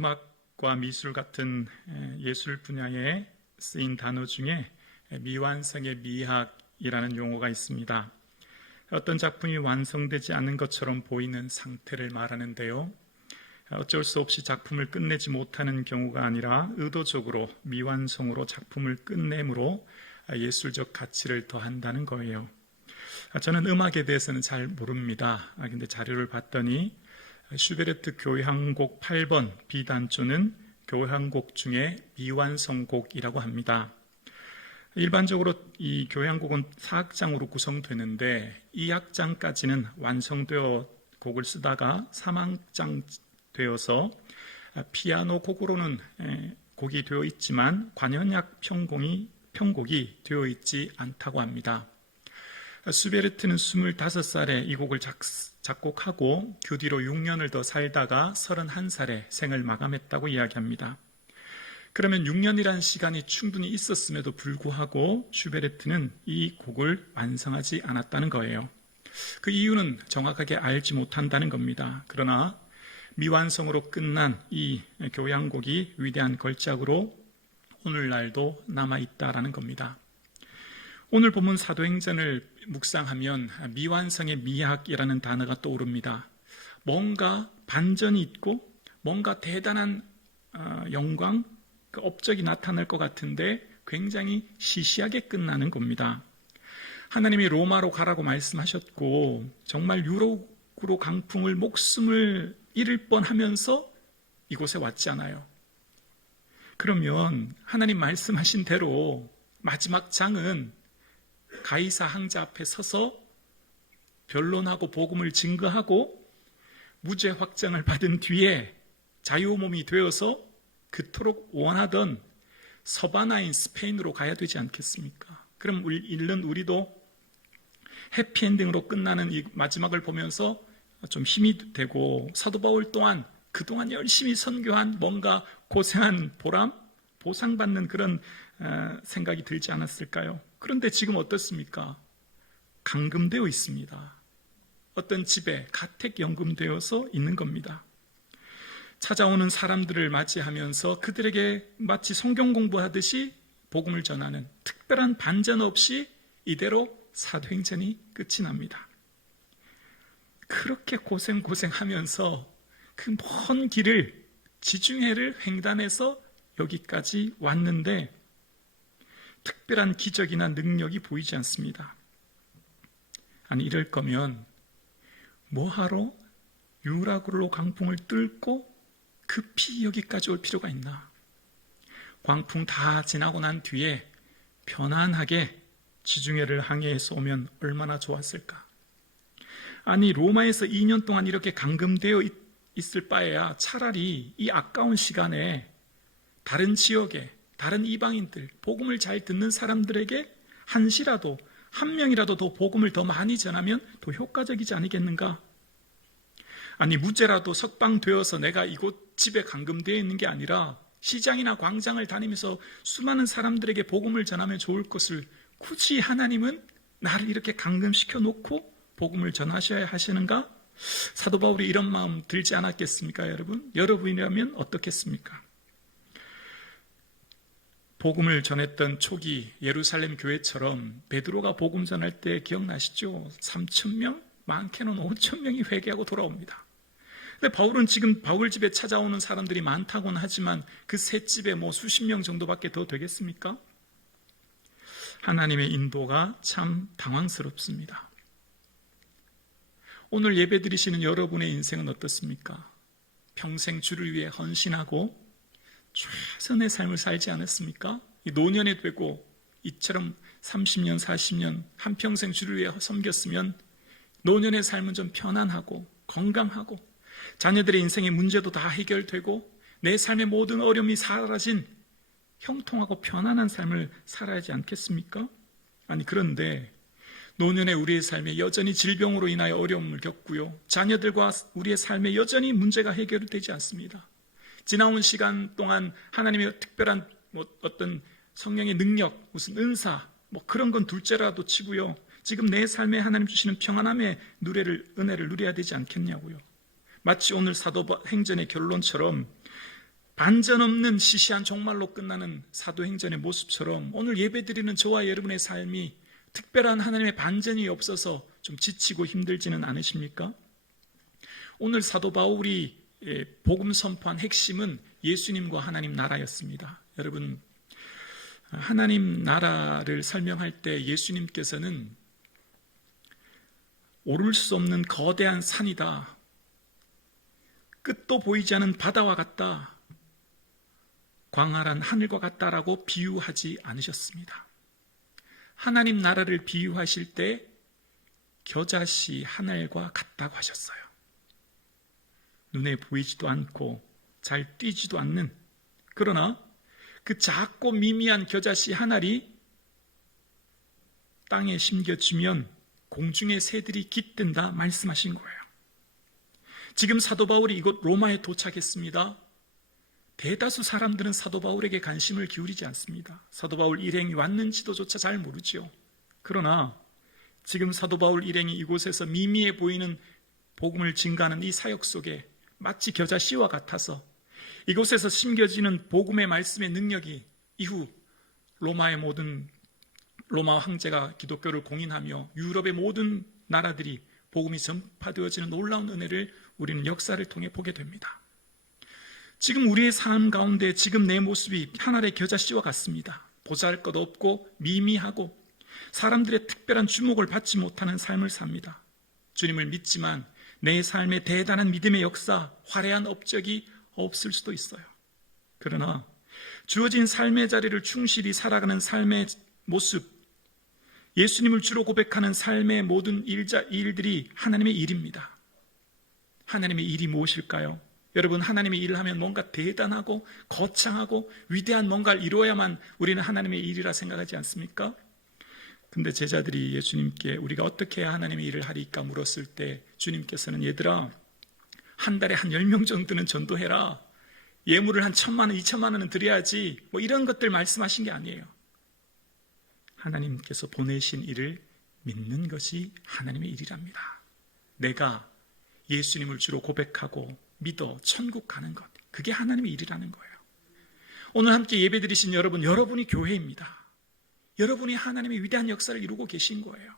음악과 미술 같은 예술 분야에 쓰인 단어 중에 미완성의 미학이라는 용어가 있습니다. 어떤 작품이 완성되지 않은 것처럼 보이는 상태를 말하는데요. 어쩔 수 없이 작품을 끝내지 못하는 경우가 아니라 의도적으로 미완성으로 작품을 끝내므로 예술적 가치를 더한다는 거예요. 저는 음악에 대해서는 잘 모릅니다. 근데 자료를 봤더니 슈베르트 교향곡 8번 B단조는 교향곡 중에 미완성곡이라고 합니다. 일반적으로 이 교향곡은 4악장으로 구성되는데 2악장까지는 완성되어 곡을 쓰다가 3악장 되어서 피아노 곡으로는 곡이 되어 있지만 관현악 편곡이 되어 있지 않다고 합니다. 슈베르트는 25살에 이 곡을 작곡하고 그 뒤로 6년을 더 살다가 31살에 생을 마감했다고 이야기합니다. 그러면 6년이라는 시간이 충분히 있었음에도 불구하고 슈베르트는 이 곡을 완성하지 않았다는 거예요. 그 이유는 정확하게 알지 못한다는 겁니다. 그러나 미완성으로 끝난 이 교향곡이 위대한 걸작으로 오늘날도 남아있다라는 겁니다. 오늘 본문 사도행전을 묵상하면 미완성의 미학이라는 단어가 떠오릅니다. 뭔가 반전이 있고 뭔가 대단한 영광, 그 업적이 나타날 것 같은데 굉장히 시시하게 끝나는 겁니다. 하나님이 로마로 가라고 말씀하셨고 정말 유럽으로 강풍을 목숨을 잃을 뻔하면서 이곳에 왔잖아요. 그러면 하나님 말씀하신 대로 마지막 장은 가이사 황제 앞에 서서 변론하고 복음을 증거하고 무죄 확정을 받은 뒤에 자유몸이 되어서 그토록 원하던 서바나인 스페인으로 가야 되지 않겠습니까? 그럼 읽는 우리도 해피엔딩으로 끝나는 이 마지막을 보면서 좀 힘이 되고 사도 바울 또한 그동안 열심히 선교한 뭔가 고생한 보람, 보상받는 그런 생각이 들지 않았을까요? 그런데 지금 어떻습니까? 감금되어 있습니다. 어떤 집에 가택연금되어서 있는 겁니다. 찾아오는 사람들을 맞이하면서 그들에게 마치 성경 공부하듯이 복음을 전하는 특별한 반전 없이 이대로 사도행전이 끝이 납니다. 그렇게 고생하면서 그 먼 길을 지중해를 횡단해서 여기까지 왔는데 특별한 기적이나 능력이 보이지 않습니다. 아니 이럴 거면 뭐하러 유라굴로 강풍을 뚫고 급히 여기까지 올 필요가 있나? 광풍 다 지나고 난 뒤에 편안하게 지중해를 항해해서 오면 얼마나 좋았을까? 아니 로마에서 2년 동안 이렇게 감금되어 있을 바에야 차라리 이 아까운 시간에 다른 지역에 다른 이방인들, 복음을 잘 듣는 사람들에게 한시라도, 한 명이라도 더 복음을 더 많이 전하면 더 효과적이지 않겠는가? 아니 무죄라도 석방되어서 내가 이곳 집에 감금되어 있는 게 아니라 시장이나 광장을 다니면서 수많은 사람들에게 복음을 전하면 좋을 것을 굳이 하나님은 나를 이렇게 감금시켜 놓고 복음을 전하셔야 하시는가? 사도 바울이 이런 마음 들지 않았겠습니까, 여러분? 여러분이라면 어떻겠습니까? 복음을 전했던 초기 예루살렘 교회처럼 베드로가 복음 전할 때 기억나시죠? 3,000명? 많게는 5,000명이 회개하고 돌아옵니다. 근데 바울은 지금 바울 집에 찾아오는 사람들이 많다고는 하지만 그 셋 집에 수십 명 정도밖에 더 되겠습니까? 하나님의 인도가 참 당황스럽습니다. 오늘 예배 드리시는 여러분의 인생은 어떻습니까? 평생 주를 위해 헌신하고 최선의 삶을 살지 않았습니까? 노년이 되고 이처럼 30년, 40년 한평생 주를 위해 섬겼으면 노년의 삶은 좀 편안하고 건강하고 자녀들의 인생의 문제도 다 해결되고 내 삶의 모든 어려움이 사라진 형통하고 편안한 삶을 살아야 하지 않겠습니까? 아니 그런데 노년의 우리의 삶에 여전히 질병으로 인하여 어려움을 겪고요. 자녀들과 우리의 삶에 여전히 문제가 해결되지 않습니다. 지나온 시간 동안 하나님의 특별한 어떤 성령의 능력, 무슨 은사, 그런 건 둘째라도 치고요. 지금 내 삶에 하나님 주시는 평안함의 은혜를 누려야 되지 않겠냐고요. 마치 오늘 사도행전의 결론처럼 반전 없는 시시한 종말로 끝나는 사도행전의 모습처럼 오늘 예배드리는 저와 여러분의 삶이 특별한 하나님의 반전이 없어서 좀 지치고 힘들지는 않으십니까? 오늘 사도 바울이 복음 선포한 핵심은 예수님과 하나님 나라였습니다. 여러분, 하나님 나라를 설명할 때 예수님께서는 오를 수 없는 거대한 산이다, 끝도 보이지 않는 바다와 같다, 광활한 하늘과 같다라고 비유하지 않으셨습니다. 하나님 나라를 비유하실 때 겨자씨 하늘과 같다고 하셨어요. 눈에 보이지도 않고 잘 뛰지도 않는, 그러나 그 작고 미미한 겨자씨 하늘이 땅에 심겨지면 공중의 새들이 깃든다 말씀하신 거예요. 지금 사도 바울이 이곳 로마에 도착했습니다. 대다수 사람들은 사도 바울에게 관심을 기울이지 않습니다. 사도 바울 일행이 왔는지도조차 잘 모르죠. 그러나 지금 사도 바울 일행이 이곳에서 미미해 보이는 복음을 증가하는 이 사역 속에 마치 겨자씨와 같아서 이곳에서 심겨지는 복음의 말씀의 능력이 이후 로마 황제가 기독교를 공인하며 유럽의 모든 나라들이 복음이 전파되어지는 놀라운 은혜를 우리는 역사를 통해 보게 됩니다. 지금 우리의 삶 가운데 지금 내 모습이 하늘의 겨자씨와 같습니다. 보잘것없고 미미하고 사람들의 특별한 주목을 받지 못하는 삶을 삽니다. 주님을 믿지만 내 삶에 대단한 믿음의 역사, 화려한 업적이 없을 수도 있어요. 그러나 주어진 삶의 자리를 충실히 살아가는 삶의 모습, 예수님을 주로 고백하는 삶의 모든 일들이 하나님의 일입니다. 하나님의 일이 무엇일까요? 여러분, 하나님의 일을 하면 뭔가 대단하고 거창하고 위대한 뭔가를 이루어야만 우리는 하나님의 일이라 생각하지 않습니까? 근데 제자들이 예수님께 우리가 어떻게 해야 하나님의 일을 하리까 물었을 때 주님께서는 얘들아, 한 달에 한 10명 정도는 전도해라. 예물을 한 1,000만 원, 2,000만 원은 드려야지. 뭐 이런 것들 말씀하신 게 아니에요. 하나님께서 보내신 일을 믿는 것이 하나님의 일이랍니다. 내가 예수님을 주로 고백하고 믿어 천국 가는 것, 그게 하나님의 일이라는 거예요. 오늘 함께 예배드리신 여러분, 여러분이 교회입니다. 여러분이 하나님의 위대한 역사를 이루고 계신 거예요.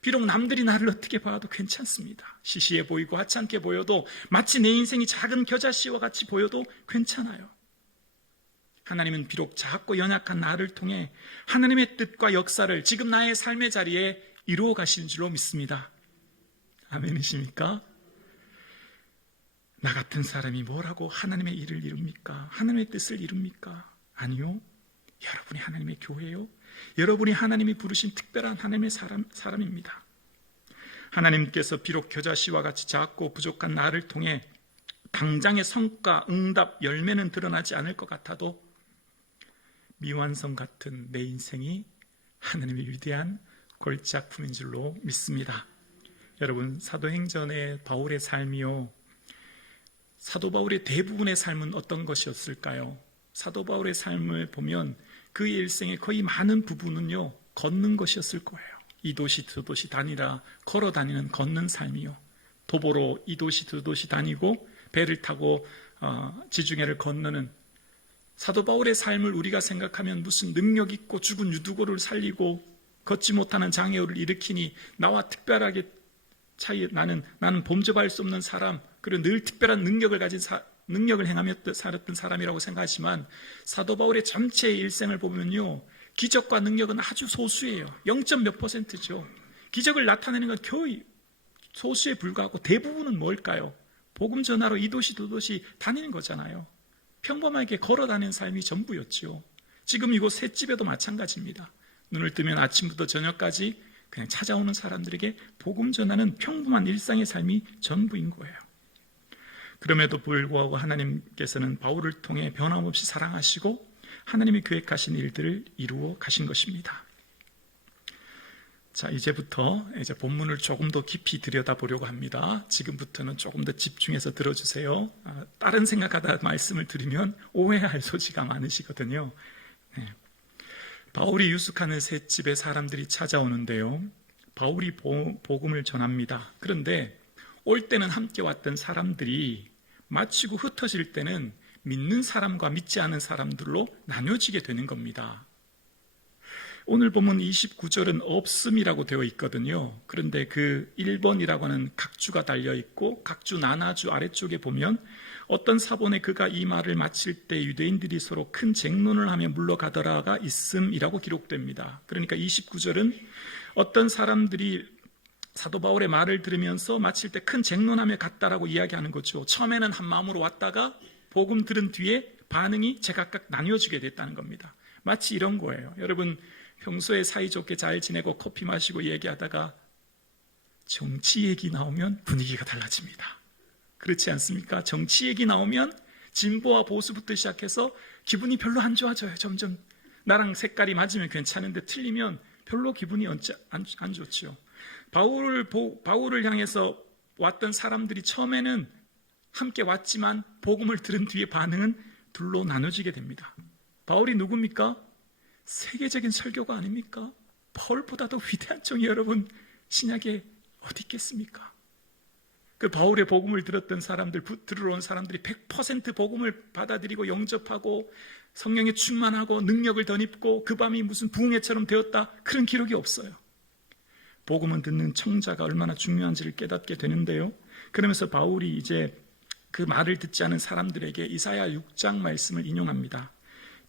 비록 남들이 나를 어떻게 봐도 괜찮습니다. 시시해 보이고 하찮게 보여도, 마치 내 인생이 작은 겨자씨와 같이 보여도 괜찮아요. 하나님은 비록 작고 연약한 나를 통해 하나님의 뜻과 역사를 지금 나의 삶의 자리에 이루어 가시는 줄로 믿습니다. 아멘이십니까? 나 같은 사람이 뭐라고 하나님의 일을 이룹니까? 하나님의 뜻을 이룹니까? 아니요. 여러분이 하나님의 교회요. 여러분이 하나님이 부르신 특별한 하나님의 사람입니다. 하나님께서 비록 겨자씨와 같이 작고 부족한 나를 통해 당장의 성과, 응답, 열매는 드러나지 않을 것 같아도 미완성 같은 내 인생이 하나님의 위대한 골작품인 줄로 믿습니다. 여러분, 사도행전의 바울의 삶이요, 사도 바울의 대부분의 삶은 어떤 것이었을까요? 사도 바울의 삶을 보면 그의 일생의 거의 많은 부분은요, 걷는 것이었을 거예요. 이 도시 저 도시 다니라, 걸어 다니는 걷는 삶이요. 도보로 이 도시 저 도시 다니고 배를 타고 지중해를 건너는 사도 바울의 삶을 우리가 생각하면 무슨 능력 있고 죽은 유두고를 살리고 걷지 못하는 장애우를 일으키니 나와 특별하게 나는 범접할 수 없는 사람, 그리고 늘 특별한 능력을 가진 능력을 행하며 살았던 사람이라고 생각하지만 사도 바울의 전체의 일생을 보면요, 기적과 능력은 아주 소수예요. 0. 몇 %죠. 기적을 나타내는 건 거의 소수에 불과하고 대부분은 뭘까요? 복음 전하러 이 도시 저 도시 다니는 거잖아요. 평범하게 걸어 다니는 삶이 전부였죠. 지금 이곳 셋집에도 마찬가지입니다. 눈을 뜨면 아침부터 저녁까지 그냥 찾아오는 사람들에게 복음 전하는 평범한 일상의 삶이 전부인 거예요. 그럼에도 불구하고 하나님께서는 바울을 통해 변함없이 사랑하시고 하나님이 계획하신 일들을 이루어 가신 것입니다. 자, 이제부터 본문을 조금 더 깊이 들여다보려고 합니다. 지금부터는 조금 더 집중해서 들어주세요. 다른 생각하다 말씀을 드리면 오해할 소지가 많으시거든요. 네. 바울이 유숙하는 셋집에 사람들이 찾아오는데요, 바울이 복음을 전합니다. 그런데 올 때는 함께 왔던 사람들이 마치고 흩어질 때는 믿는 사람과 믿지 않은 사람들로 나뉘어지게 되는 겁니다. 오늘 보면 29절은 없음이라고 되어 있거든요. 그런데 그 1번이라고 하는 각주가 달려있고 각주 나나주 아래쪽에 보면 어떤 사본에 그가 이 말을 마칠 때 유대인들이 서로 큰 쟁론을 하며 물러가더라가 있음이라고 기록됩니다. 그러니까 29절은 어떤 사람들이 사도 바울의 말을 들으면서 마칠 때 큰 쟁론하며 갔다라고 이야기하는 거죠. 처음에는 한 마음으로 왔다가 복음 들은 뒤에 반응이 제각각 나뉘어지게 됐다는 겁니다. 마치 이런 거예요. 여러분 평소에 사이좋게 잘 지내고 커피 마시고 얘기하다가 정치 얘기 나오면 분위기가 달라집니다. 그렇지 않습니까? 정치 얘기 나오면 진보와 보수부터 시작해서 기분이 별로 안 좋아져요. 점점 나랑 색깔이 맞으면 괜찮은데 틀리면 별로 기분이 안 좋죠. 바울을 향해서 왔던 사람들이 처음에는 함께 왔지만 복음을 들은 뒤에 반응은 둘로 나눠지게 됩니다. 바울이 누굽니까? 세계적인 설교가 아닙니까? 바울보다도 위대한 종이 여러분 신약에 어디 있겠습니까? 그 바울의 복음을 들었던 사람들, 들으러 온 사람들이 100% 복음을 받아들이고 영접하고 성령에 충만하고 능력을 덧입고 그 밤이 무슨 부흥회처럼 되었다, 그런 기록이 없어요. 복음은 듣는 청자가 얼마나 중요한지를 깨닫게 되는데요. 그러면서 바울이 이제 그 말을 듣지 않은 사람들에게 이사야 6장 말씀을 인용합니다.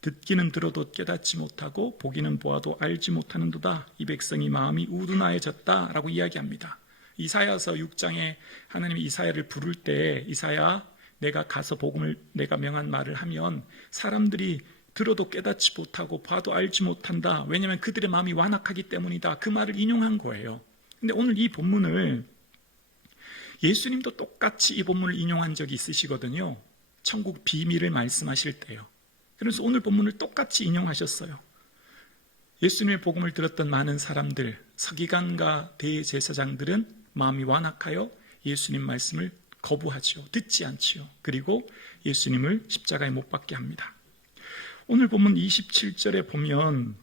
듣기는 들어도 깨닫지 못하고 보기는 보아도 알지 못하는도다. 이 백성이 마음이 우둔하여졌다라고 이야기합니다. 이사야서 6장에 하나님이 이사야를 부를 때 이사야 내가 가서 복음을 내가 명한 말을 하면 사람들이 들어도 깨닫지 못하고 봐도 알지 못한다. 왜냐하면 그들의 마음이 완악하기 때문이다. 그 말을 인용한 거예요. 근데 오늘 이 본문을 예수님도 똑같이 이 본문을 인용한 적이 있으시거든요. 천국 비밀을 말씀하실 때요. 그래서 오늘 본문을 똑같이 인용하셨어요. 예수님의 복음을 들었던 많은 사람들, 서기관과 대제사장들은 마음이 완악하여 예수님 말씀을 거부하지요. 듣지 않지요. 그리고 예수님을 십자가에 못 박게 합니다. 오늘 본문 27절에 보면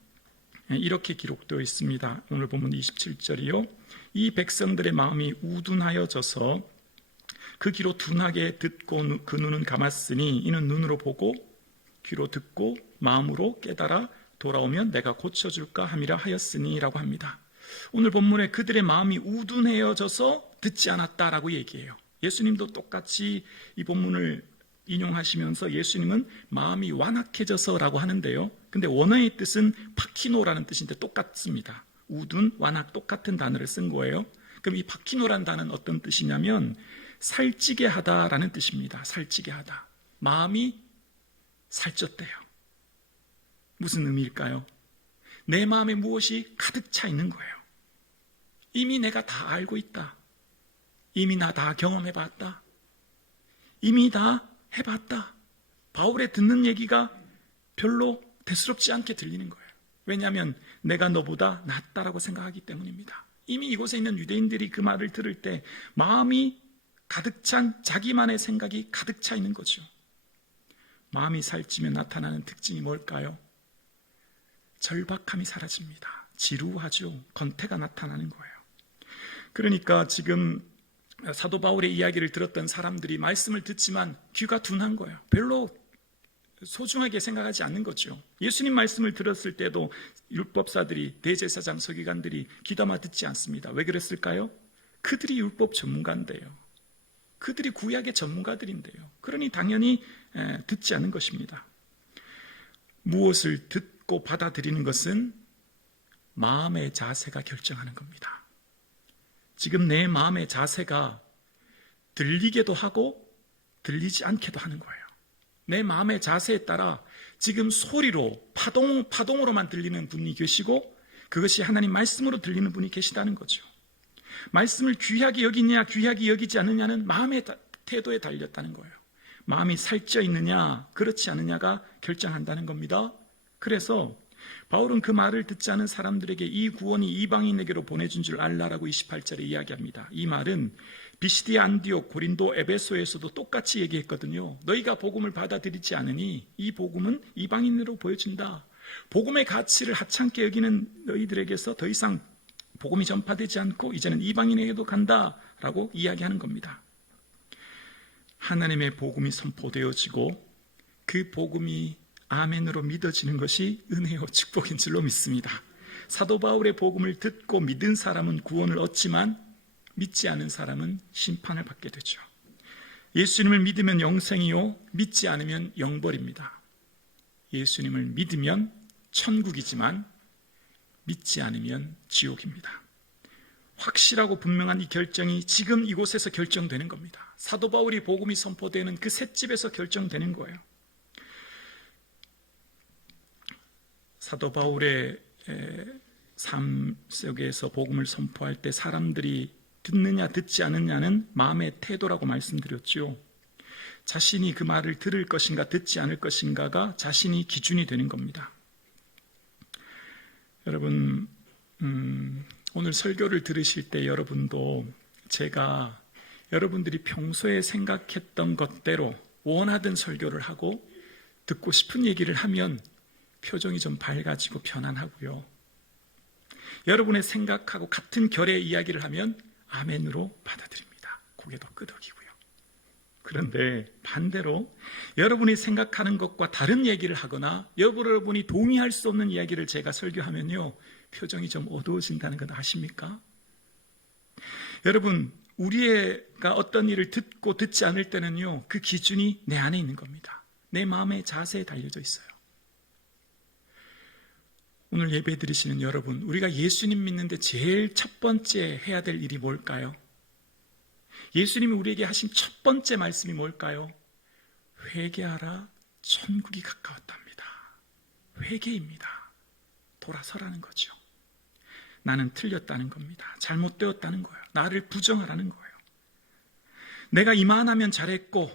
이렇게 기록되어 있습니다. 오늘 본문 27절이요. 이 백성들의 마음이 우둔하여져서 그 귀로 둔하게 듣고 그 눈은 감았으니 이는 눈으로 보고 귀로 듣고 마음으로 깨달아 돌아오면 내가 고쳐줄까 함이라 하였으니 라고 합니다. 오늘 본문에 그들의 마음이 우둔해져서 듣지 않았다라고 얘기해요. 예수님도 똑같이 이 본문을 인용하시면서 예수님은 마음이 완악해져서라고 하는데요. 근데 원어의 뜻은 파키노라는 뜻인데 똑같습니다. 우둔, 완악 똑같은 단어를 쓴 거예요. 그럼 이 파키노라는 단어는 어떤 뜻이냐면 살찌게 하다라는 뜻입니다. 살찌게 하다. 마음이 살쪘대요. 무슨 의미일까요? 내 마음에 무엇이 가득 차 있는 거예요. 이미 내가 다 알고 있다. 이미 나 다 경험해봤다. 이미 다 해봤다. 바울의 듣는 얘기가 별로 대수롭지 않게 들리는 거예요. 왜냐하면 내가 너보다 낫다라고 생각하기 때문입니다. 이미 이곳에 있는 유대인들이 그 말을 들을 때 마음이 가득 찬 자기만의 생각이 가득 차 있는 거죠. 마음이 살찌면 나타나는 특징이 뭘까요? 절박함이 사라집니다. 지루하죠. 권태가 나타나는 거예요. 그러니까 지금 사도 바울의 이야기를 들었던 사람들이 말씀을 듣지만 귀가 둔한 거예요. 별로 소중하게 생각하지 않는 거죠. 예수님 말씀을 들었을 때도 율법사들이, 대제사장, 서기관들이 귀담아 듣지 않습니다. 왜 그랬을까요? 그들이 율법 전문가인데요. 그들이 구약의 전문가들인데요. 그러니 당연히 듣지 않은 것입니다. 무엇을 듣고 받아들이는 것은 마음의 자세가 결정하는 겁니다. 지금 내 마음의 자세가 들리게도 하고 들리지 않게도 하는 거예요. 내 마음의 자세에 따라 지금 소리로 파동으로만 들리는 분이 계시고 그것이 하나님 말씀으로 들리는 분이 계시다는 거죠. 말씀을 귀하게 여기냐 귀하게 여기지 않느냐는 마음의 태도에 달렸다는 거예요. 마음이 살쪄 있느냐 그렇지 않느냐가 결정한다는 겁니다. 그래서 바울은 그 말을 듣지 않은 사람들에게 이 구원이 이방인에게로 보내준 줄 알라라고 28절에 이야기합니다. 이 말은 비시디아, 안디옥, 고린도, 에베소에서도 똑같이 얘기했거든요. 너희가 복음을 받아들이지 않으니 이 복음은 이방인으로 보여준다. 복음의 가치를 하찮게 여기는 너희들에게서 더 이상 복음이 전파되지 않고 이제는 이방인에게도 간다라고 이야기하는 겁니다. 하나님의 복음이 선포되어지고 그 복음이 아멘으로 믿어지는 것이 은혜요 축복인 줄로 믿습니다. 사도 바울의 복음을 듣고 믿은 사람은 구원을 얻지만 믿지 않은 사람은 심판을 받게 되죠. 예수님을 믿으면 영생이요, 믿지 않으면 영벌입니다. 예수님을 믿으면 천국이지만 믿지 않으면 지옥입니다. 확실하고 분명한 이 결정이 지금 이곳에서 결정되는 겁니다. 사도 바울이 복음이 선포되는 그 셋집에서 결정되는 거예요. 사도 바울의 삶 속에서 복음을 선포할 때 사람들이 듣느냐 듣지 않느냐는 마음의 태도라고 말씀드렸죠. 자신이 그 말을 들을 것인가 듣지 않을 것인가가 자신이 기준이 되는 겁니다. 여러분, 오늘 설교를 들으실 때 여러분도 제가 여러분들이 평소에 생각했던 것대로 원하던 설교를 하고 듣고 싶은 얘기를 하면 표정이 좀 밝아지고 편안하고요. 여러분의 생각하고 같은 결의 이야기를 하면 아멘으로 받아들입니다. 고개도 끄덕이고요. 그런데 반대로 여러분이 생각하는 것과 다른 얘기를 하거나 여러분이 동의할 수 없는 이야기를 제가 설교하면요, 표정이 좀 어두워진다는 것 아십니까? 여러분, 우리가 어떤 일을 듣고 듣지 않을 때는요, 그 기준이 내 안에 있는 겁니다. 내 마음의 자세에 달려져 있어요. 오늘 예배 드리시는 여러분, 우리가 예수님 믿는데 제일 첫 번째 해야 될 일이 뭘까요? 예수님이 우리에게 하신 첫 번째 말씀이 뭘까요? 회개하라, 천국이 가까웠답니다. 회개입니다. 돌아서라는 거죠. 나는 틀렸다는 겁니다. 잘못되었다는 거예요. 나를 부정하라는 거예요. 내가 이만하면 잘했고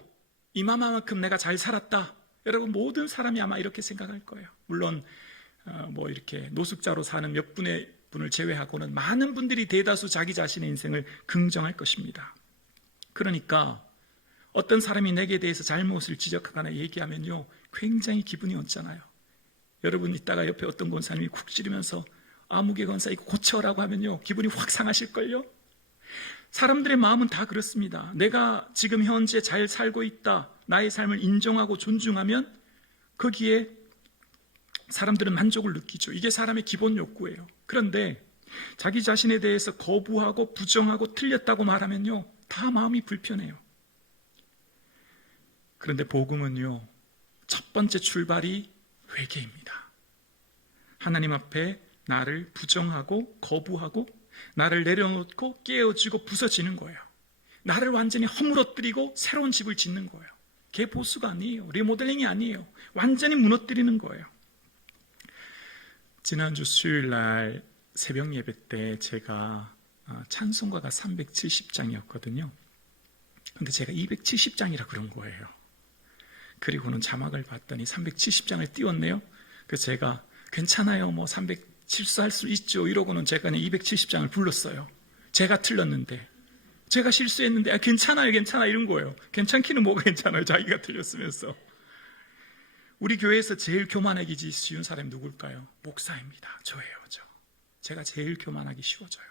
이만큼 내가 잘 살았다. 여러분, 모든 사람이 아마 이렇게 생각할 거예요. 물론 이렇게 노숙자로 사는 몇 분을 제외하고는 많은 분들이 대다수 자기 자신의 인생을 긍정할 것입니다. 그러니까 어떤 사람이 내게 대해서 잘못을 지적하거나 얘기하면요, 굉장히 기분이 언짢아요. 여러분, 이따가 옆에 어떤 권사님이 쿡 찌르면서 아무개 권사 이거 고쳐라고 하면요, 기분이 확 상하실걸요? 사람들의 마음은 다 그렇습니다. 내가 지금 현재 잘 살고 있다, 나의 삶을 인정하고 존중하면 거기에 사람들은 만족을 느끼죠. 이게 사람의 기본 욕구예요. 그런데 자기 자신에 대해서 거부하고 부정하고 틀렸다고 말하면요, 다 마음이 불편해요. 그런데 복음은요, 첫 번째 출발이 회개입니다. 하나님 앞에 나를 부정하고 거부하고 나를 내려놓고 깨어지고 부서지는 거예요. 나를 완전히 허물어뜨리고 새로운 집을 짓는 거예요. 그게 보수가 아니에요. 리모델링이 아니에요. 완전히 무너뜨리는 거예요. 지난주 수요일 날 새벽 예배 때 제가 찬송가가 370장이었거든요. 근데 제가 270장이라 그런 거예요. 그리고는 자막을 봤더니 370장을 띄웠네요. 그래서 제가 괜찮아요, 300 실수할 수 있죠, 이러고는 제가 270장을 불렀어요. 제가 틀렸는데, 제가 실수했는데 괜찮아요 이런 거예요. 괜찮기는 뭐가 괜찮아요, 자기가 틀렸으면서. 우리 교회에서 제일 교만하기 쉬운 사람이 누굴까요? 목사입니다. 저예요. 제가 제일 교만하기 쉬워져요.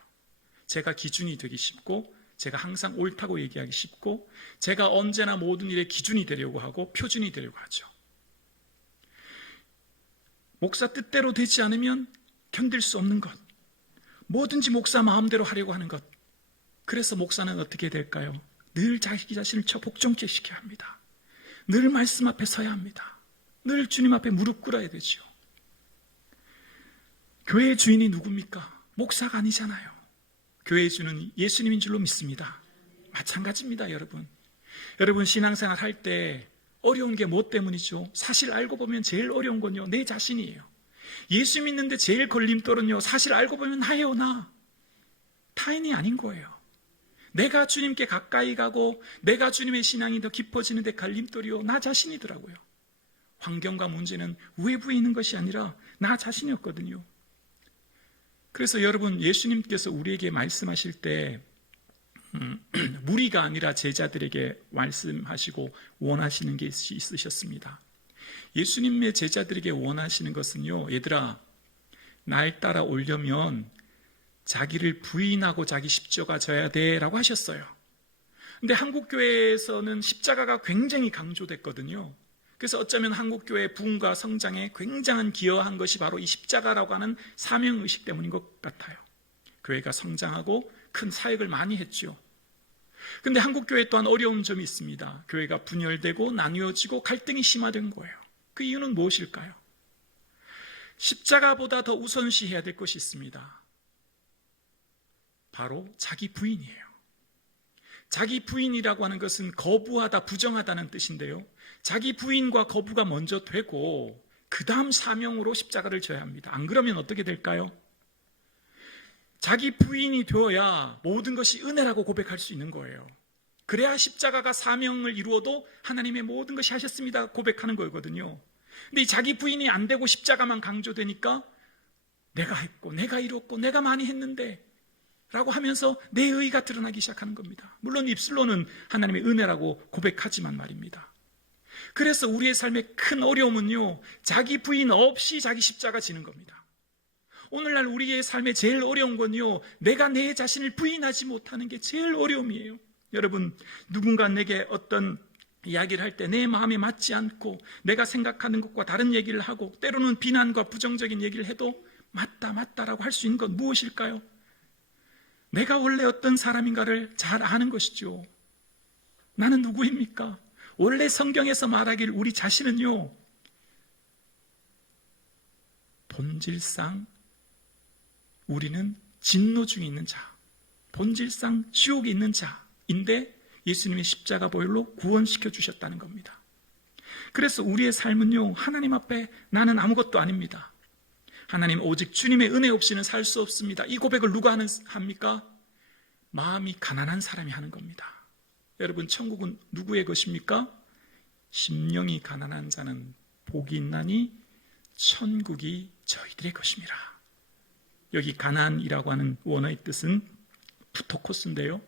제가 기준이 되기 쉽고, 제가 항상 옳다고 얘기하기 쉽고, 제가 언제나 모든 일에 기준이 되려고 하고 표준이 되려고 하죠. 목사 뜻대로 되지 않으면 견딜 수 없는 것, 뭐든지 목사 마음대로 하려고 하는 것. 그래서 목사는 어떻게 될까요? 늘 자기 자신을 복종케 시켜야 합니다. 늘 말씀 앞에 서야 합니다. 늘 주님 앞에 무릎 꿇어야 되죠. 교회의 주인이 누굽니까? 목사가 아니잖아요. 교회의 주는 예수님인 줄로 믿습니다. 마찬가지입니다, 여러분. 여러분, 신앙생활 할 때 어려운 게 뭐 때문이죠? 사실 알고 보면 제일 어려운 건요, 내 자신이에요. 예수 믿는데 제일 걸림돌은요, 사실 알고 보면 나예요, 나. 타인이 아닌 거예요. 내가 주님께 가까이 가고 내가 주님의 신앙이 더 깊어지는 데 걸림돌이요, 나 자신이더라고요. 환경과 문제는 외부에 있는 것이 아니라 나 자신이었거든요. 그래서 여러분, 예수님께서 우리에게 말씀하실 때 무리가 아니라 제자들에게 말씀하시고 원하시는 게 있으셨습니다. 예수님의 제자들에게 원하시는 것은요, 얘들아, 날 따라 오려면 자기를 부인하고 자기 십자가 져야 돼 라고 하셨어요. 근데 한국교회에서는 십자가가 굉장히 강조됐거든요. 그래서 어쩌면 한국교회 부흥과 성장에 굉장한 기여한 것이 바로 이 십자가라고 하는 사명의식 때문인 것 같아요. 교회가 성장하고 큰 사역을 많이 했죠. 그런데 한국교회 또한 어려운 점이 있습니다. 교회가 분열되고 나뉘어지고 갈등이 심화된 거예요. 그 이유는 무엇일까요? 십자가보다 더 우선시해야 될 것이 있습니다. 바로 자기 부인이에요. 자기 부인이라고 하는 것은 거부하다, 부정하다는 뜻인데요. 자기 부인과 거부가 먼저 되고 그 다음 사명으로 십자가를 져야 합니다. 안 그러면 어떻게 될까요? 자기 부인이 되어야 모든 것이 은혜라고 고백할 수 있는 거예요. 그래야 십자가가 사명을 이루어도 하나님의 모든 것이 하셨습니다 고백하는 거거든요. 근데 이 자기 부인이 안 되고 십자가만 강조되니까 내가 했고 내가 이뤘고 내가 많이 했는데 라고 하면서 내 의의가 드러나기 시작하는 겁니다. 물론 입술로는 하나님의 은혜라고 고백하지만 말입니다. 그래서 우리의 삶의 큰 어려움은요, 자기 부인 없이 자기 십자가 지는 겁니다. 오늘날 우리의 삶의 제일 어려운 건요, 내가 내 자신을 부인하지 못하는 게 제일 어려움이에요. 여러분, 누군가 내게 어떤 이야기를 할 때 내 마음에 맞지 않고 내가 생각하는 것과 다른 얘기를 하고 때로는 비난과 부정적인 얘기를 해도 맞다라고 할 수 있는 건 무엇일까요? 내가 원래 어떤 사람인가를 잘 아는 것이죠. 나는 누구입니까? 원래 성경에서 말하길 우리 자신은요, 본질상 우리는 진노 중에 있는 자, 본질상 지옥에 있는 자인데 예수님의 십자가 보혈로 구원시켜 주셨다는 겁니다. 그래서 우리의 삶은요, 하나님 앞에 나는 아무것도 아닙니다. 하나님 오직 주님의 은혜 없이는 살 수 없습니다. 이 고백을 누가 합니까? 마음이 가난한 사람이 하는 겁니다. 여러분, 천국은 누구의 것입니까? 심령이 가난한 자는 복이 있나니 천국이 저희들의 것입니다. 여기 가난이라고 하는 원어의 뜻은 푸토코스인데요,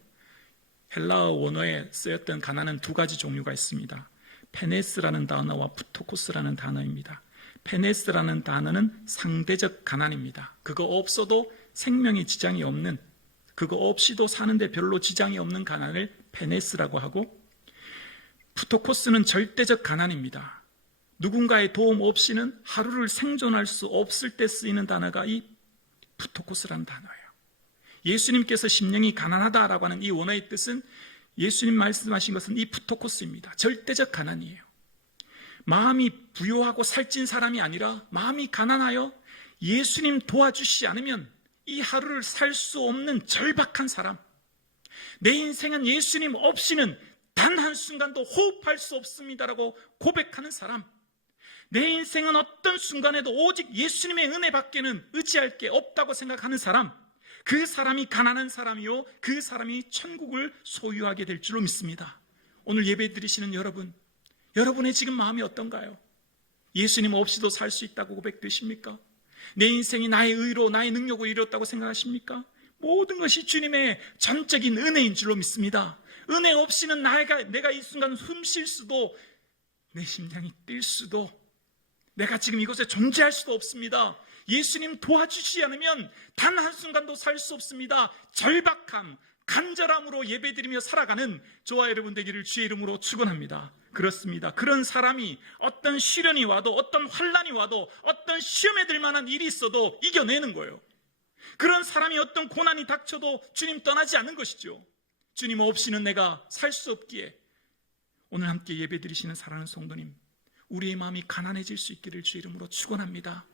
헬라어 원어에 쓰였던 가난은 두 가지 종류가 있습니다. 페네스라는 단어와 푸토코스라는 단어입니다. 페네스라는 단어는 상대적 가난입니다. 그거 없어도 생명에 지장이 없는, 그거 없이도 사는데 별로 지장이 없는 가난을 페네스라고 하고, 푸토코스는 절대적 가난입니다. 누군가의 도움 없이는 하루를 생존할 수 없을 때 쓰이는 단어가 이 푸토코스라는 단어예요. 예수님께서 심령이 가난하다라고 하는 이 원어의 뜻은, 예수님 말씀하신 것은 이 푸토코스입니다. 절대적 가난이에요. 마음이 부요하고 살찐 사람이 아니라 마음이 가난하여 예수님 도와주시지 않으면 이 하루를 살 수 없는 절박한 사람, 내 인생은 예수님 없이는 단 한순간도 호흡할 수 없습니다라고 고백하는 사람, 내 인생은 어떤 순간에도 오직 예수님의 은혜밖에는 의지할 게 없다고 생각하는 사람, 그 사람이 가난한 사람이요, 그 사람이 천국을 소유하게 될 줄로 믿습니다. 오늘 예배 드리시는 여러분, 여러분의 지금 마음이 어떤가요? 예수님 없이도 살 수 있다고 고백되십니까? 내 인생이 나의 의로, 나의 능력으로 이뤘다고 생각하십니까? 모든 것이 주님의 전적인 은혜인 줄로 믿습니다. 은혜 없이는 내가 이 순간 숨 쉴 수도, 내 심장이 뛸 수도, 내가 지금 이곳에 존재할 수도 없습니다. 예수님 도와주시지 않으면 단 한순간도 살 수 없습니다. 절박함, 간절함으로 예배드리며 살아가는 저와 여러분 되기를 주의 이름으로 축원합니다. 그렇습니다. 그런 사람이 어떤 시련이 와도, 어떤 환난이 와도, 어떤 시험에 들 만한 일이 있어도 이겨내는 거예요. 그런 사람이 어떤 고난이 닥쳐도 주님 떠나지 않는 것이죠. 주님 없이는 내가 살 수 없기에 오늘 함께 예배드리시는 사랑하는 성도님, 우리의 마음이 가난해질 수 있기를 주의 이름으로 축원합니다.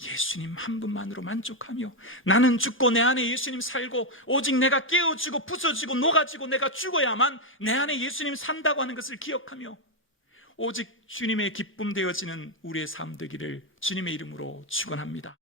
예수님 한 분만으로 만족하며 나는 죽고 내 안에 예수님 살고 오직 내가 깨어지고 부서지고 녹아지고 내가 죽어야만 내 안에 예수님 산다고 하는 것을 기억하며 오직 주님의 기쁨 되어지는 우리의 삶 되기를 주님의 이름으로 축원합니다.